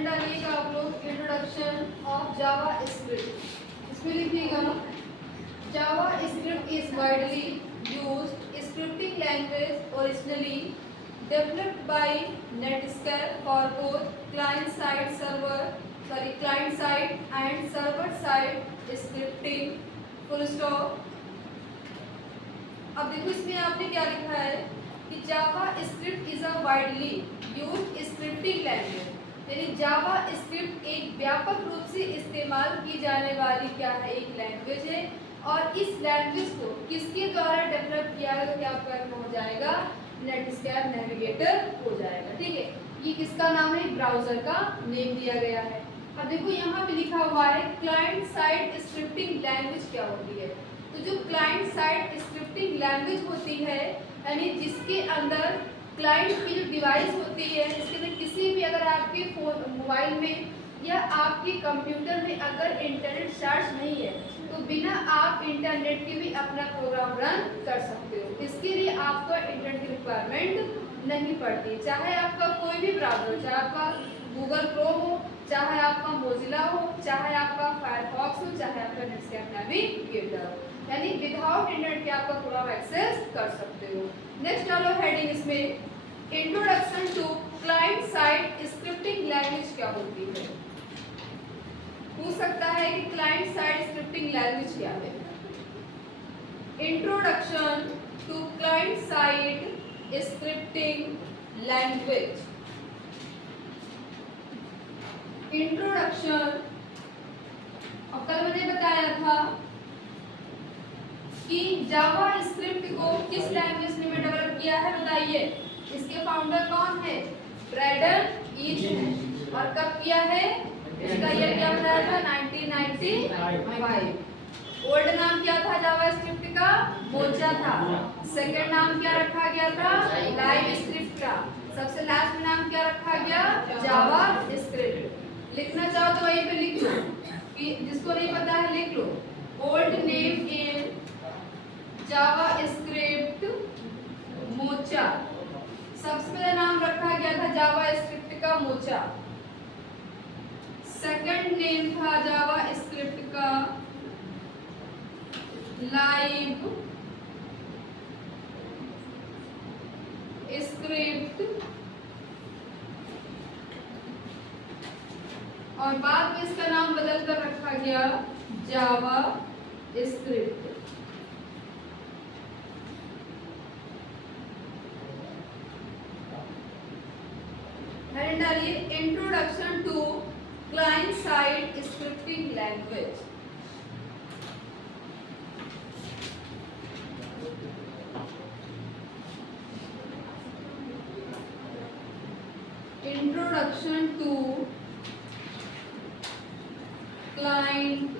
Heading डालिएगा आप लोग इंट्रोडक्शन ऑफ जावा स्क्रिप्ट। इसमें लिखिएगा JavaScript is widely used scripting language originally developed by Netscape for both client side and server side scripting full stop। अब देखो इसमें आपने क्या लिखा है कि JavaScript is a widely used scripting language, यानी जावा स्क्रिप्ट एक व्यापक रूप से इस्तेमाल की जाने वाली क्या है, एक लैंग्वेज है। और इस लैंग्वेज को किसके द्वारा डेवलप किया गया, क्या आपका हो जाएगा, नेटस्केप नेविगेटर हो जाएगा। ठीक है, ये किसका नाम है, ब्राउजर का नेम दिया गया है। अब देखो यहाँ पे लिखा हुआ है क्लाइंट साइड स्क्रिप्टिंग लैंग्वेज क्या होती है। तो जो क्लाइंट साइड स्क्रिप्टिंग लैंग्वेज होती है, यानी जिसके अंदर क्लाइंट की जो डिवाइस होती है, इसके अंदर किसी भी अगर आपके फोन मोबाइल में या आपके कंप्यूटर में अगर इंटरनेट चार्ज नहीं है तो बिना आप इंटरनेट के भी अपना प्रोग्राम रन कर सकते हो। इसके लिए आपको इंटरनेट की रिक्वायरमेंट नहीं पड़ती, चाहे आपका कोई भी ब्राउजर, चाहे आपका गूगल क्रोम हो, चाहे आपका मोजिला हो, चाहे आपका फायरफॉक्स हो, चाहे आपका नेटस्केप नेविगेटर हो, यानी विदाउट इंटरनेट के आपका प्रोग्राम एक्सेस कर सकते हो। नेक्स्ट डालो हेडिंग इसमें introduction to client side scripting language क्या होती है। पूछ सकता है कि क्लाइंट साइड स्क्रिप्टिंग लैंग्वेज क्या है। Introduction to client side scripting language. Introduction, और कल मैंने बताया था कि जावा स्क्रिप्ट को किस लैंग्वेज ने डेवलप किया है, बताइए। इसके फाउंडर कौन है, ब्रैडन ईच है। और कब किया है, इसका ईयर क्या बताया था, 1995। ओल्ड नाम क्या था जावा स्क्रिप्ट का, मोजा था। सेकंड नाम क्या रखा गया था, लाइव स्क्रिप्ट का। सबसे लास्ट में नाम क्या रखा गया, जावा स्क्रिप्ट। लिखना चाहो तो वहीं पे लिख लो, कि जिसको नहीं पता है लिख लो। Old name in JavaScript Mocha. सबसे पहला नाम रखा गया था जावा स्क्रिप्ट का मोचा। सेकंड नेम था जावा स्क्रिप्ट का लाइव स्क्रिप्ट, और बाद में इसका नाम बदल कर रखा गया जावा स्क्रिप्ट। हेडिंग डालिए introduction to client side scripting language. Introduction to client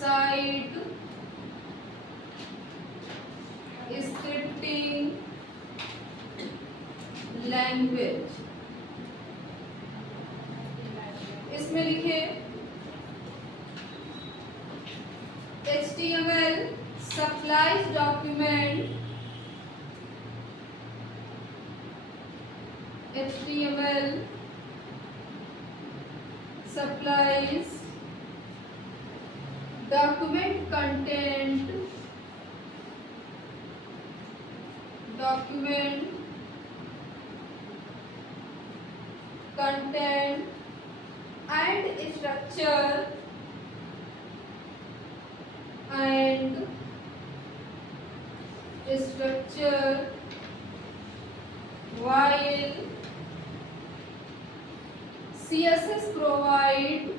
side scripting language. इसमें लिखे HTML supplies document, HTML supplies document content, document content and structure and structure while CSS provides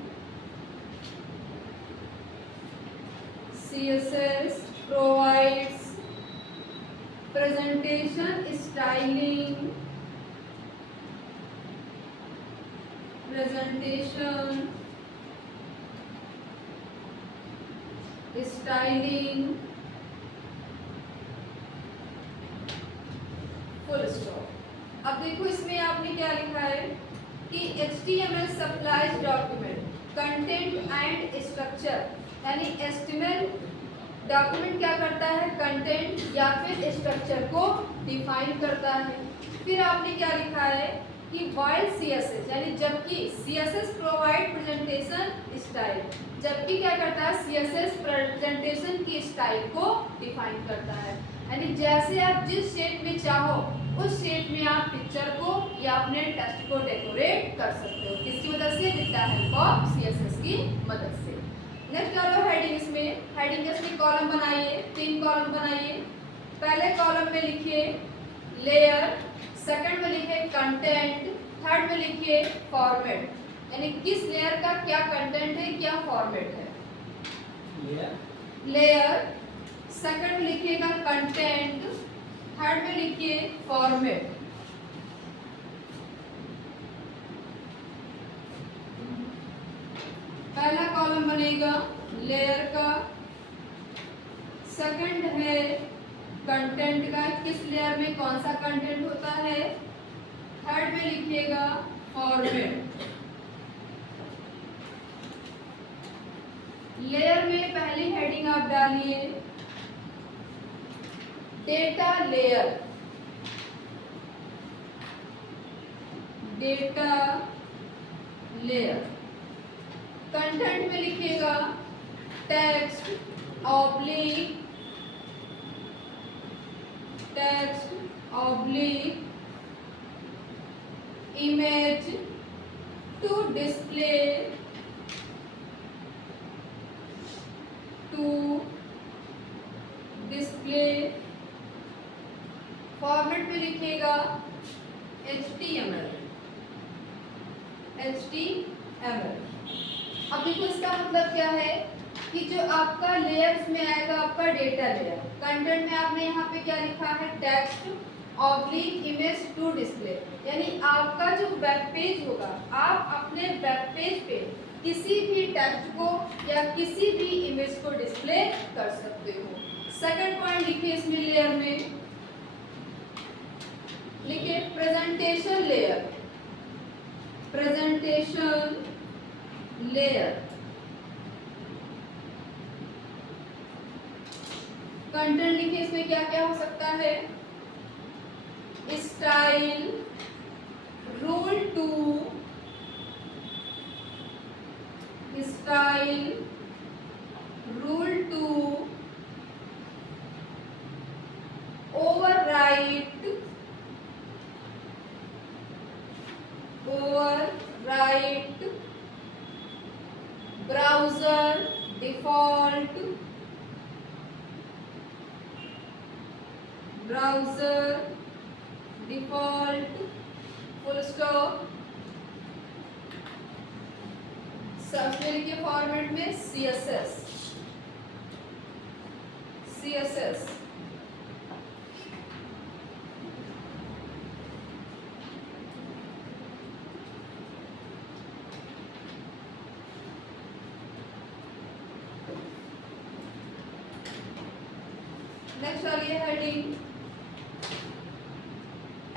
presentation styling, full stop. अब देखो इसमें आपने क्या लिखा है कि HTML supplies document content and structure, यानी HTML डॉक्यूमेंट क्या करता है, कंटेंट या फिर स्ट्रक्चर को डिफाइन करता है। फिर आपने क्या लिखा है कि while CSS यानी जबकि CSS प्रोवाइड प्रेजेंटेशन स्टाइल, जबकि क्या करता है CSS प्रेजेंटेशन की स्टाइल को डिफाइन करता है। यानी जैसे आप जिस शेप में चाहो उस शेप में आप पिक्चर को या अपने टेक्स्ट को डेकोरेट कर सकते हो। किसकी मदद से? With the help of CSS की मदद से। नेक्स्ट आ लो हेडिंग। इसमें हेडिंग के इसमें कॉलम बनाइए, 3 कॉलम बनाइए। पहले कॉलम में लिखिए लेयर, सेकंड में लिखिए कंटेंट, थर्ड में लिखिए फॉर्मेट। यानी किस लेयर का क्या कंटेंट है, क्या फॉर्मेट है। लेयर, सेकंड में लिखिएगा कंटेंट, थर्ड में लिखिए फॉर्मेट। पहला कॉलम बनेगा लेयर का, सेकंड है कंटेंट का, किस लेयर में कौन सा कंटेंट होता है, थर्ड में लिखिएगा फॉर्मेट। लेयर में पहली हेडिंग आप डालिए data layer, data layer. Content में लिखिएगा text oblique, text oblique image to display, to display. Format में लिखिएगा HTML, HTML। अब देखो इसका मतलब क्या है कि जो आपका लेयर्स में आएगा आपका डेटा लेयर, कंटेंट में आपने यहाँ पे क्या लिखा है text oblique image to display. यानी आपका जो वेब पेज होगा, आप अपने वेब पेज पे किसी भी टेक्स्ट को या किसी भी इमेज को डिस्प्ले कर सकते हो। सेकंड पॉइंट लिखिए इसमें लेयर में, लिखिए presentation layer, presentation layer. Content लिखिए इसमें क्या क्या हो सकता है, style, rule 2, style, rule 2, overwrite, overwrite, browser default, browser default, full stop. सबसे लिखिए फॉर्मेट में CSS, CSS। नेक्स्ट वाली है हेडिंग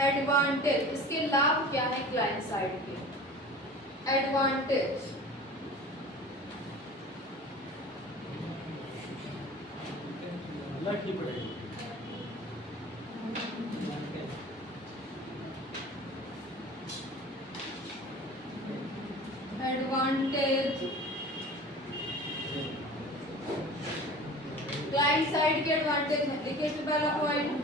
एडवांटेज। इसके लाभ क्या है क्लाइंट साइड के? एडवांटेज, एडवांटेज क्लाइंट साइड के एडवांटेज है। देखिए इसमें पहला point,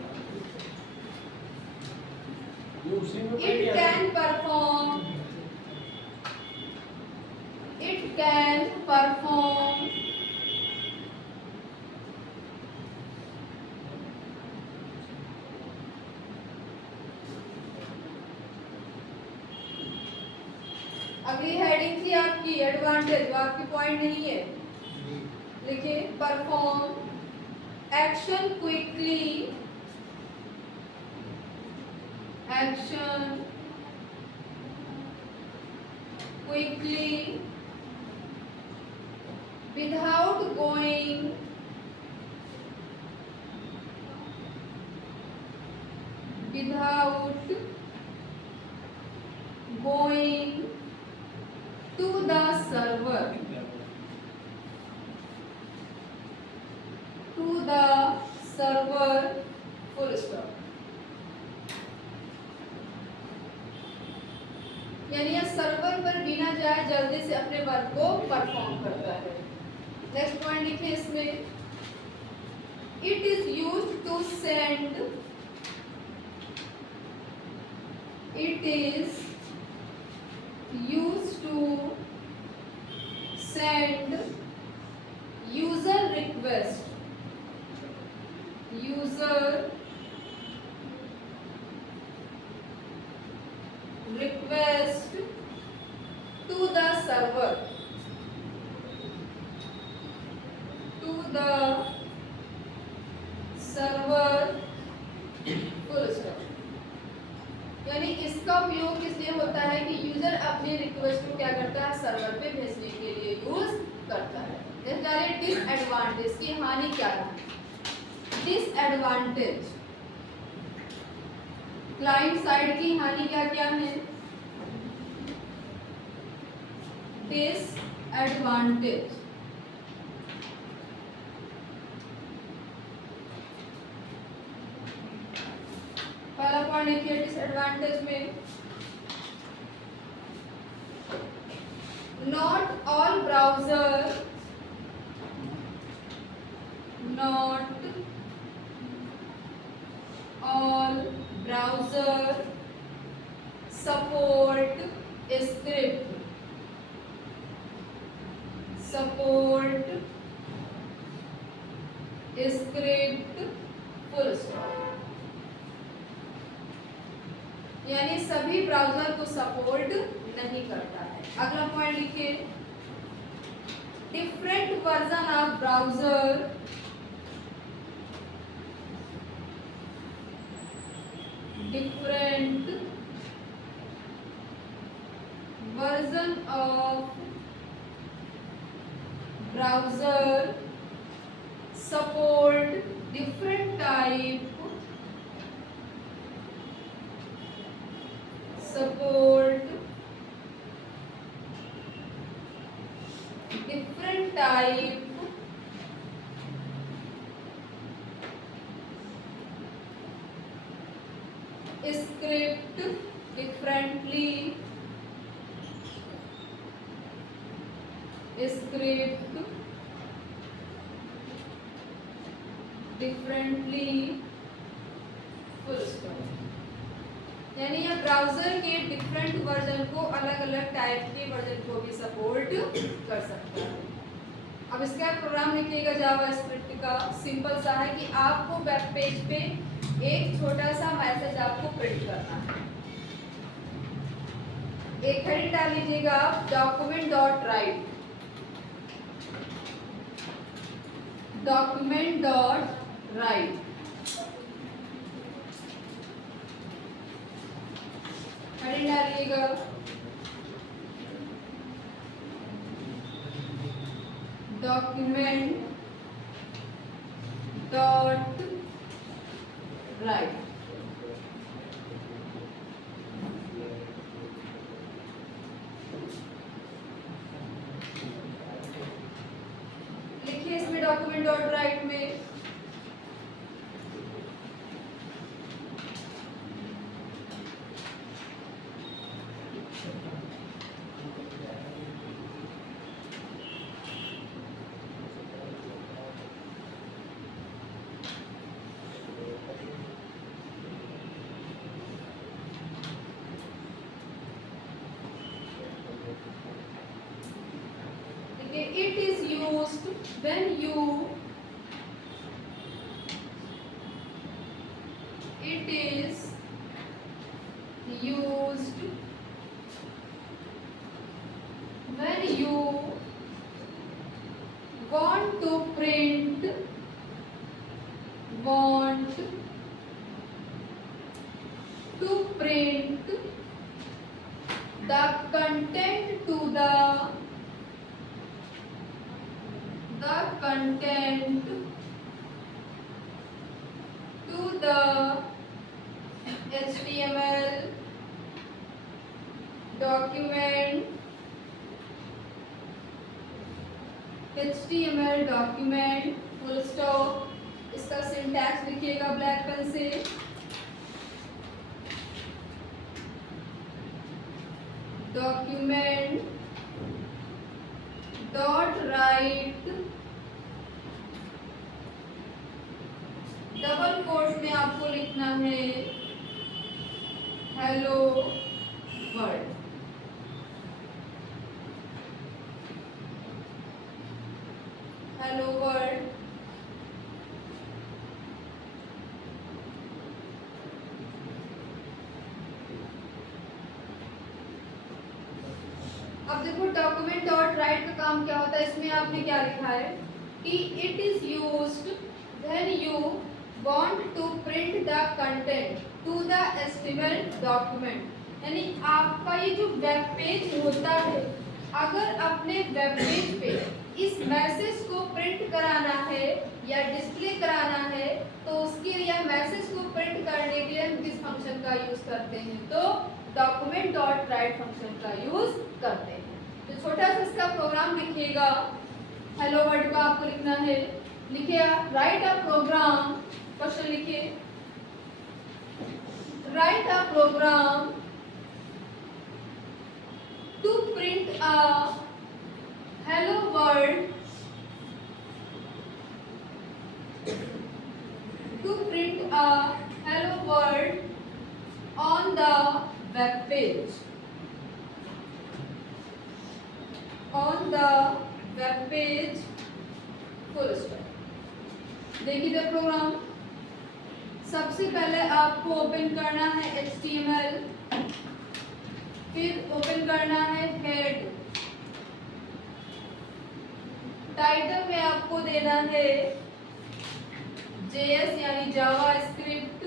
it can perform, it can perform अगली हेडिंग थी आपकी एडवांटेज, वो आपकी पॉइंट नहीं है। लिखिए perform action quickly, action quickly without going, without going to the server, to the server, full stop। यानी यह सर्वर पर बिना जाए जल्दी से अपने वर्क को परफॉर्म करता है। नेक्स्ट पॉइंट लिखिए इसमें, it is used to send, it is used to send user request, user request to the server, to the server, full stop। यानी इसका उपयोग किस लिए होता है कि यूजर अपने रिक्वेस्ट को क्या करता है, सर्वर पे भेजने के लिए यूज करता है। डिसएडवांटेज की हानि क्या है? डिसएडवांटेज, क्लाइंट साइड की हानि क्या क्या है? डिसएडवांटेज, पहला पॉइंट लिखिए डिसएडवांटेज में, not all browser, not all browser support script, support script, full stop. यानी सभी ब्राउजर को सपोर्ट नहीं करता है। अगला पॉइंट लिखिए, different version of browser, different version of browser support different type, support different type script differently, script differently, full stop। यानी यह ब्राउजर के डिफरेंट वर्जन को, अलग अलग टाइप के वर्जन को भी सपोर्ट कर सकता है। अब इसका प्रोग्राम लिखिएगा जावा स्क्रिप्ट का, सिंपल सा है कि आपको वेब पेज पे एक छोटा सा मैसेज आपको प्रिंट करना है। एक हेडिंग डाल लीजिएगा आप, document dot right, document dot right, heading डालिएगा डॉक्यूमेंट डॉट राइट। लिखिए इसमें डॉक्यूमेंट डॉट राइट में it is used when you, it is used when you want to print, want to print the content to the content to the HTML document, HTML document, full stop। इसका syntax लिखिएगा black pen से, document dot write double quote में आपको लिखना है hello world. Hello world. अब देखो document dot write का काम क्या होता है, इसमें आपने क्या लिखा है कि it is used when you want to print the content to the HTML document. यानी आपका ये जो वेब पेज होता है, अगर अपने वेब पेज पे इस मैसेज को प्रिंट कराना है या डिस्प्ले कराना है तो उसके लिए मैसेज को प्रिंट करने के लिए हम किस फंक्शन का यूज करते हैं, तो डॉक्यूमेंट डॉट राइट फंक्शन का यूज करते हैं। तो छोटा सा इसका प्रोग्राम लिखिएगा, हेलो वर्ड का आपको लिखना है, लिखिए राइट अ प्रोग्राम, क्वेश्चन लिखिए write a program to print a hello world to print a hello world on the web page, on the web page full stop। देखिए प्रोग्राम, सबसे पहले आपको ओपन करना है HTML, फिर ओपन करना है हेड, टाइटल में आपको देना है JS यानी जावा स्क्रिप्ट,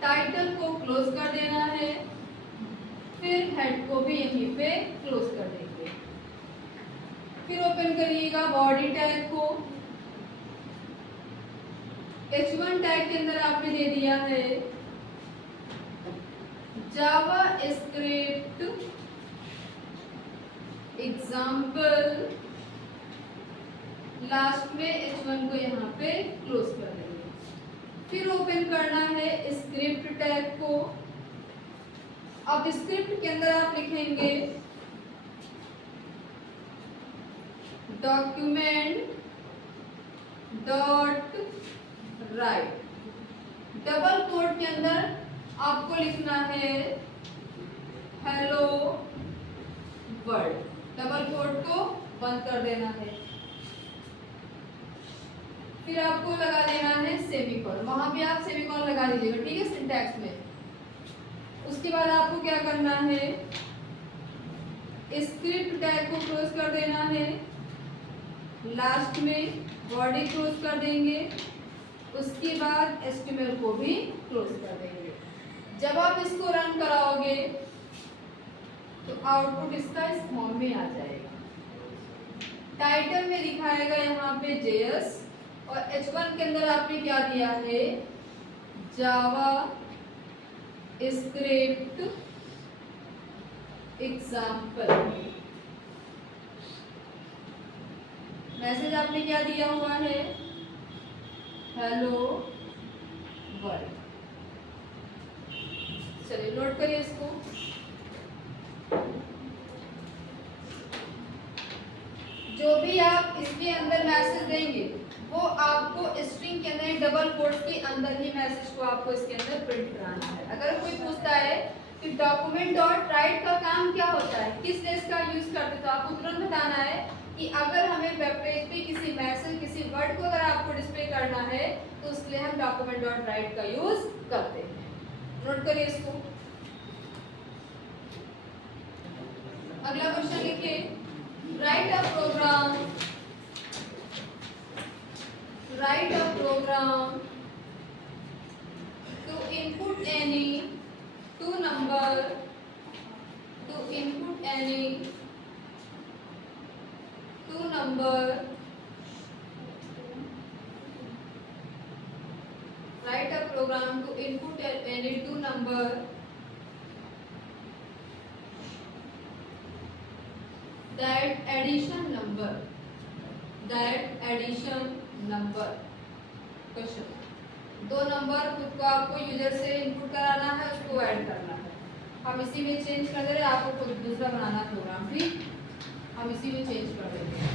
टाइटल को क्लोज कर देना है, फिर हेड को भी यहीं पे क्लोज कर देंगे, फिर ओपन करिएगा बॉडी टैग को, H1 टैग के अंदर आपने दे दिया है जावा स्क्रिप्ट एग्जाम्पल, लास्ट में H1 को यहाँ पे क्लोज कर देंगे, फिर ओपन करना है स्क्रिप्ट टैग को। अब स्क्रिप्ट के अंदर आप लिखेंगे document dot write, double quote के अंदर आपको लिखना है हेलो वर्ल्ड, डबल कोट को बंद कर देना है, फिर आपको लगा देना है सेमीकोलन, वहां भी आप सेमीकोलन लगा दीजिएगा, ठीक है, सिंटैक्स में। उसके बाद आपको क्या करना है, स्क्रिप्ट टैग को क्लोज कर देना है, लास्ट में बॉडी क्लोज कर देंगे, उसके बाद HTML को भी क्लोज कर देंगे। जब आप इसको रन कराओगे तो आउटपुट इसका इस फॉर्म में आ जाएगा, टाइटल में दिखाएगा यहाँ पे JS और H1 के अंदर आपने क्या दिया है जावा स्क्रिप्ट एग्जाम्पल, मैसेज आपने क्या दिया हुआ है हेलो वर्ल्ड। चलिए नोट करिए इसको, जो भी आप इसके अंदर मैसेज देंगे वो आपको स्ट्रिंग के अंदर डबल कोट्स के अंदर ही मैसेज को आपको इसके अंदर प्रिंट कराना है। अगर कोई पूछता है कि डॉक्यूमेंट डॉट राइट का काम क्या होता है, किस लिए इसका यूज करते हैं, तो आपको तुरंत बताना है कि अगर हमें वेब पेज पे किसी मैसेज किसी वर्ड को अगर आपको डिस्प्ले करना है तो उसके लिए हम डॉक्यूमेंट डॉट राइट का यूज करते हैं। नोट करिए इसको। अगला क्वेश्चन लिखिए write a program, write a program to input any two number, to input any two number, write a program to input any two number that addition number, that addition number. Question, दो number खुद को आपको user से input कराना है, उसको add करना है। हम इसी में चेंज कर दे रहे हैं, आपको कुछ दूसरा बनाना प्रोग्राम, ठीक, हम इसी में चेंज कर देते हैं।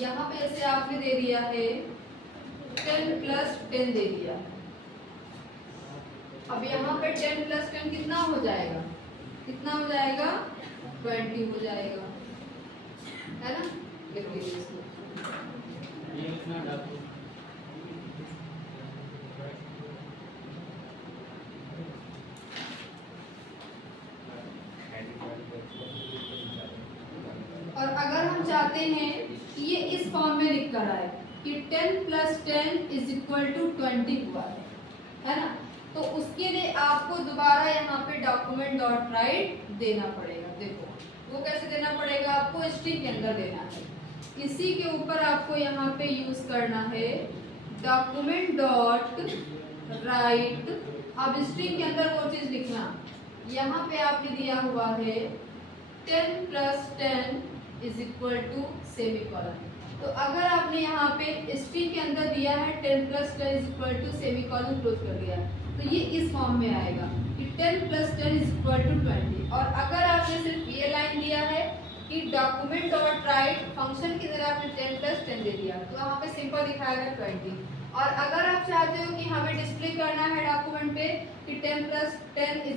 यहाँ पे ऐसे आपने दे दिया है 10 + 10 दे दिया। अब यहाँ पे 10 + 10 कितना हो जाएगा, कितना हो जाएगा, 20 हो जाएगा, है ना। लिख लीजिए इसको। और अगर हम चाहते हैं कि ये इस फॉर्म में लिख कर आए कि 10 + 10 = 20 हुआ है ना, तो उसके लिए आपको दोबारा यहाँ पे document.write देना पड़ेगा। देखो वो कैसे देना पड़ेगा, आपको स्ट्रिंग के अंदर देना है, इसी के ऊपर आपको यहाँ पे यूज करना है document.write। अब स्ट्रिंग के अंदर वो चीज लिखना, यहाँ पे आपने दिया हुआ है 10 + 10 = सेमीकोलन। तो अगर आपने यहाँ पे स्ट्रिंग के अंदर दिया है 10 + 10 = सेमीकोलन क्लोज कर दिया, तो ये इस फॉर्म में आएगा कि 10 + 10 = 20। और अगर आपने सिर्फ ये लाइन दिया है कि document.write फंक्शन की तरह आपने 10 + 10 दे दिया, तो यहाँ पे सिंपल दिखाएगा 20। और अगर आप चाहते हो कि हमें डिस्प्ले करना है डॉक्यूमेंट पे कि 10 + 10 =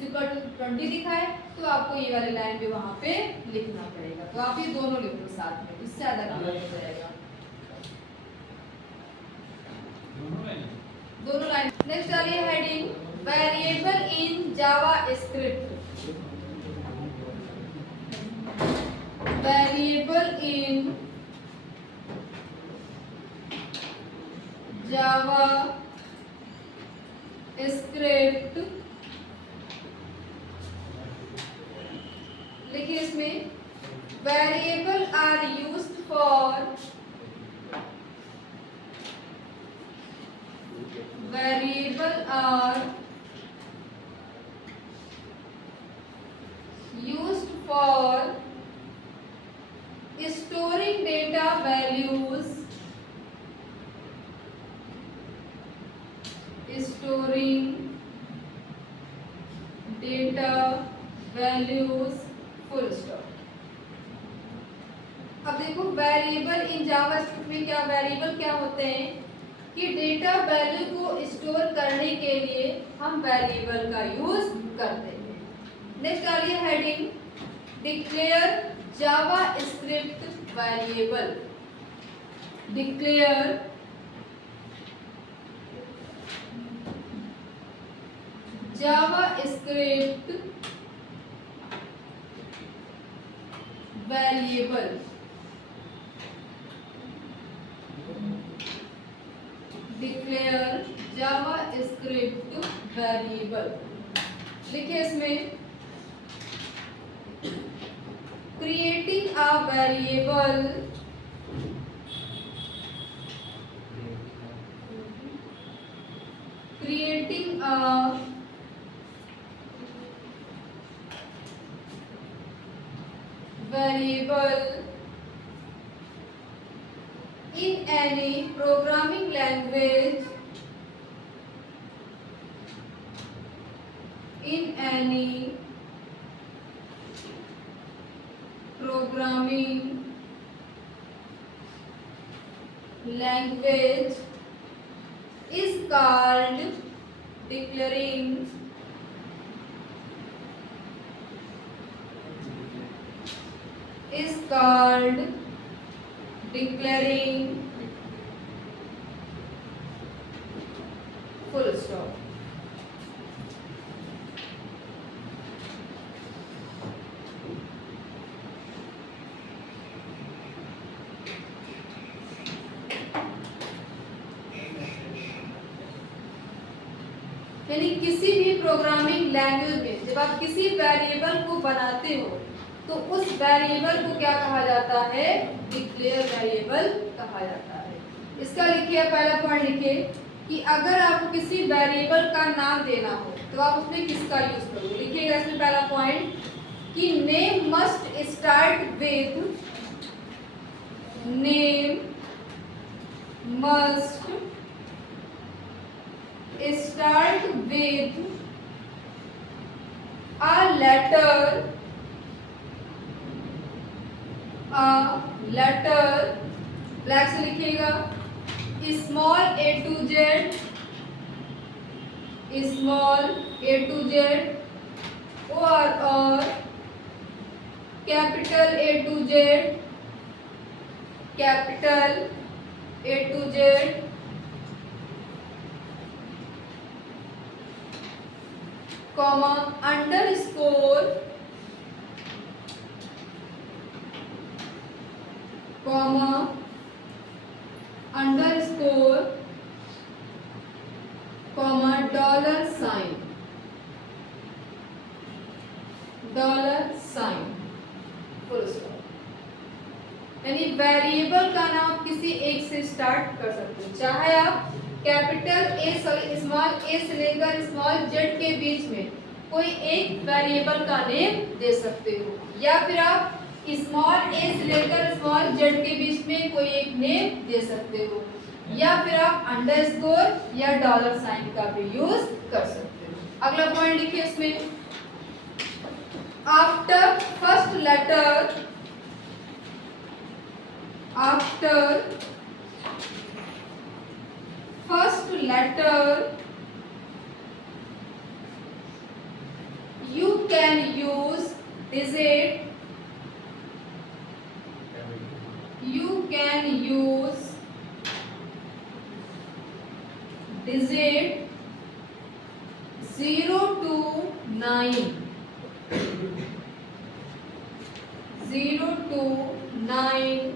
20 दिखाए, तो आपको ये वाली लाइन भी वहाँ पे लिखना पड़ेगा। तो आप ये दोनों लिख लो साथ में, इससे ज़्यादा काम हो जाएगा। दोनों लाइन। नेक्स्ट डालिए heading variable in JavaScript. Variable in JavaScript देखिए, इसमें variable are used for storing data values, full stop. अब देखो वेरिएबल इन जावास्क्रिप्ट में क्या, वेरिएबल क्या होते हैं कि डेटा वैल्यू को स्टोर करने के लिए हम वेरिएबल का यूज करते हैं। नेक्स्ट डालिए heading declare JavaScript variable. Declare JavaScript variable. Declare JavaScript variable लिखिए इसमें creating a variable in any programming language, is called declaring full stop। यानी किसी भी प्रोग्रामिंग लैंग्वेज में जब आप किसी वेरिएबल को बनाते हो तो उस वेरिएबल को क्या कहा जाता है, डिक्लेयर वेरिएबल कहा जाता है। इसका लिखिए, पहला पॉइंट लिखिए कि अगर आपको किसी वेरिएबल का नाम देना हो तो आप उसमें किसका यूज करोगे। लिखिएगा इसमें पहला पॉइंट कि name must start with name must start with a letter black से लिखिएगा small a to z, small a to z और capital A to Z, capital A to Z comma underscore comma underscore comma dollar sign full stop. यानी variable का नाम किसी एक से start कर सकते हो, चाहे आप कैपिटल ए स्मॉल ए से लेकर स्मॉल जेड के बीच में कोई एक वेरिएबल का नेम दे सकते हो, या फिर आप स्मॉल ए से लेकर स्मॉल जेड के बीच में कोई एक नेम दे सकते हो, या फिर आप अंडरस्कोर या डॉलर साइन का भी यूज कर सकते हो। अगला पॉइंट लिखिए इसमें, after first letter you can use digit, you can use digit 0 to 9, 0 to 9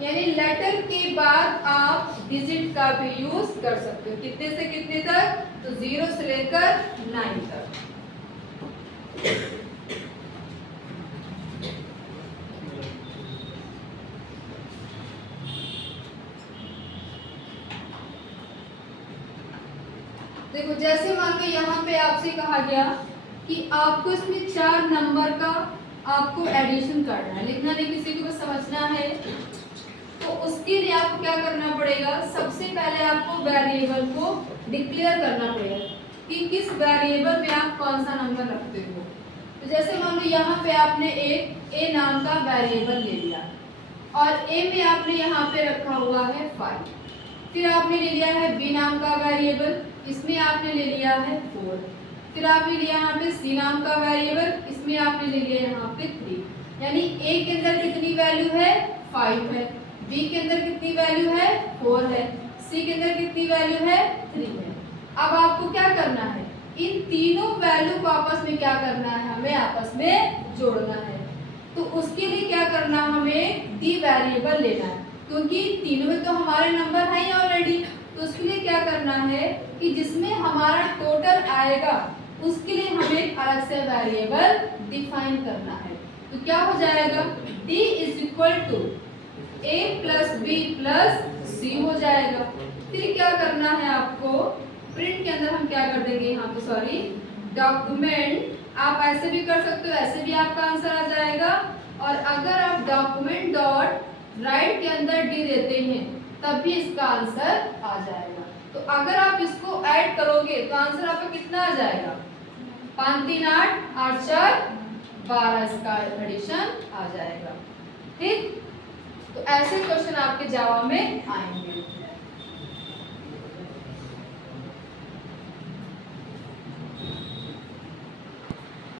यानी लेटर के बाद आप डिजिट का भी यूज कर सकते हो। कितने से कितने तक? तो 0 से लेकर 9 तक। देखो जैसे मान लो यहाँ पे आपसे कहा गया कि आपको इसमें 4 नंबर का आपको एडिशन करना है, लिखना नहीं किसी को, बस समझना है। तो उसके लिए आपको क्या करना पड़ेगा, सबसे पहले आपको वेरिएबल को डिक्लेयर करना पड़ेगा कि किस वेरिएबल में आप कौन सा नंबर रखते हो। तो जैसे मान लो यहाँ पे आपने एक ए नाम का वेरिएबल ले लिया और ए में आपने यहाँ पे रखा हुआ है 5, फिर आपने ले लिया है बी नाम का वेरिएबल, इसमें आपने ले लिया है 4, फिर आपने लिया यहाँ पे सी नाम का वेरिएबल, इसमें आपने ले लिया यहाँ पे 3। यानी ए के अंदर कितनी वैल्यू है 5 है, बी के अंदर कितनी वैल्यू है 4 है, सी के अंदर कितनी वैल्यू है 3 है। अब आपको क्या करना है, इन तीनों वैल्यू को आपस में क्या करना है, हमें आपस में जोड़ना है। तो उसके लिए क्या करना, हमें दी वेरिएबल लेना है, क्योंकि तीनों में तो हमारे नंबर है ही ऑलरेडी। तो उसके लिए क्या करना है कि जिसमें हमारा टोटल आएगा उसके लिए हमें अलग से वेरिएबल डिफाइन करना है। तो क्या हो जाएगा, d is equal to a plus B plus C हो जाएगा। फिर क्या करना है आपको, प्रिंट के अंदर हम क्या कर देंगे यहाँ पे, सॉरी डॉक्यूमेंट, आप ऐसे भी कर सकते हो, ऐसे भी आपका आंसर आ जाएगा। और अगर आप डॉक्यूमेंट डॉट राइट के अंदर डी देते हैं तब भी इसका आंसर आ जाएगा। तो अगर आप इसको ऐड करोगे तो आंसर आपका कितना आ जाएगा, 5 3 8 8 4 12, इसका एडिशन आ जाएगा। ठीक, तो ऐसे क्वेश्चन आपके जावा में आएंगे।